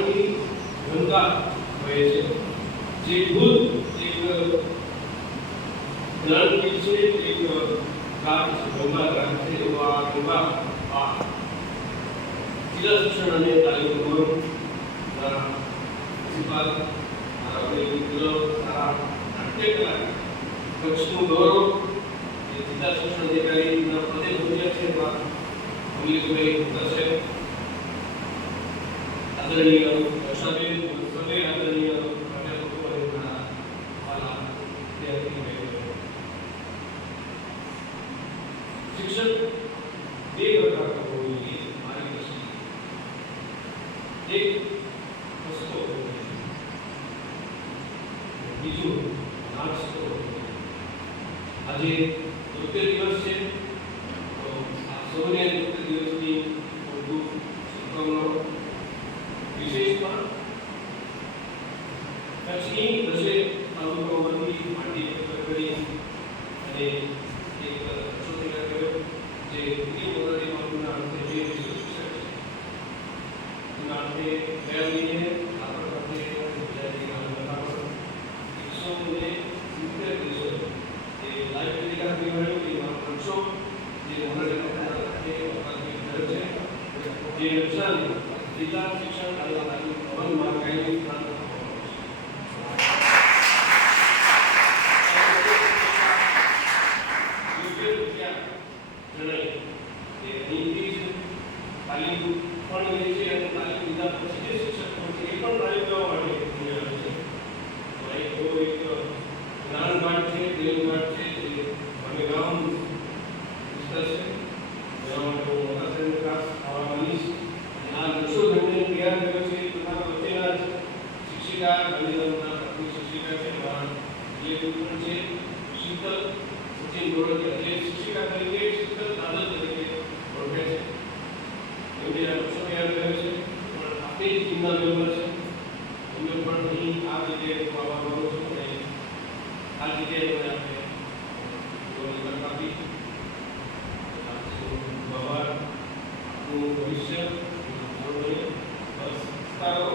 જ્ઞાનની ઘનતા હોય છે. જે ભૂત એક જ્ઞાન છે, એક શિક્ષણ અને તાલીમ ભવન પ્રિન્સિપાલ, મારા મિત્રો છે શિક્ષક બે પ્રકારનો હોવો જોઈએ મારી દ્રષ્ટિએ એક હસતો હોવો જોઈએ બીજું નાચતો હોવો જોઈએ આજે નૃત્ય દિવસ છે તો આપ સૌને लक्ष्मी जसे अनुक्रमणी मांडी गडकरी आणि एक अशोक गडकरी जे पुढील बोलाडी म्हणून आमचे जे आमचे वेळाने आपण आपले उत्सवमध्ये मुख्य दिवस ते लाईव्ह टेलिकास्ट दिवाळी की मात्र उत्सव जे बोलाडी जे नुकसान जिल्हा शिक्षण आणि आपण काही જ તાલીમ પણ જે એ પણ ઘાટ છે પ્રેમ ઘાટ છે જે અમે ગામ વિસ્તાર છે માટે હું મોટા સાહેબને ખાસ આવા માનીશ અને આ છે તમારા વચ્ચેના જ શિક્ષિકા શિક્ષિકા છે મારા પણ છે શીતલ સચિન ગોરડિયા જે એમને આ નકશો તૈયાર કર્યો છે પણ આપણી જ ટીમના મેમ્બર છે એમને પણ અહીં આ જગ્યાએ હું આવવા માંગુ છું અને આ જગ્યાએ મને આપણે ગૌરવ તક આપી આપનું આભાર આપનું ભવિષ્ય આપણું બસ સારો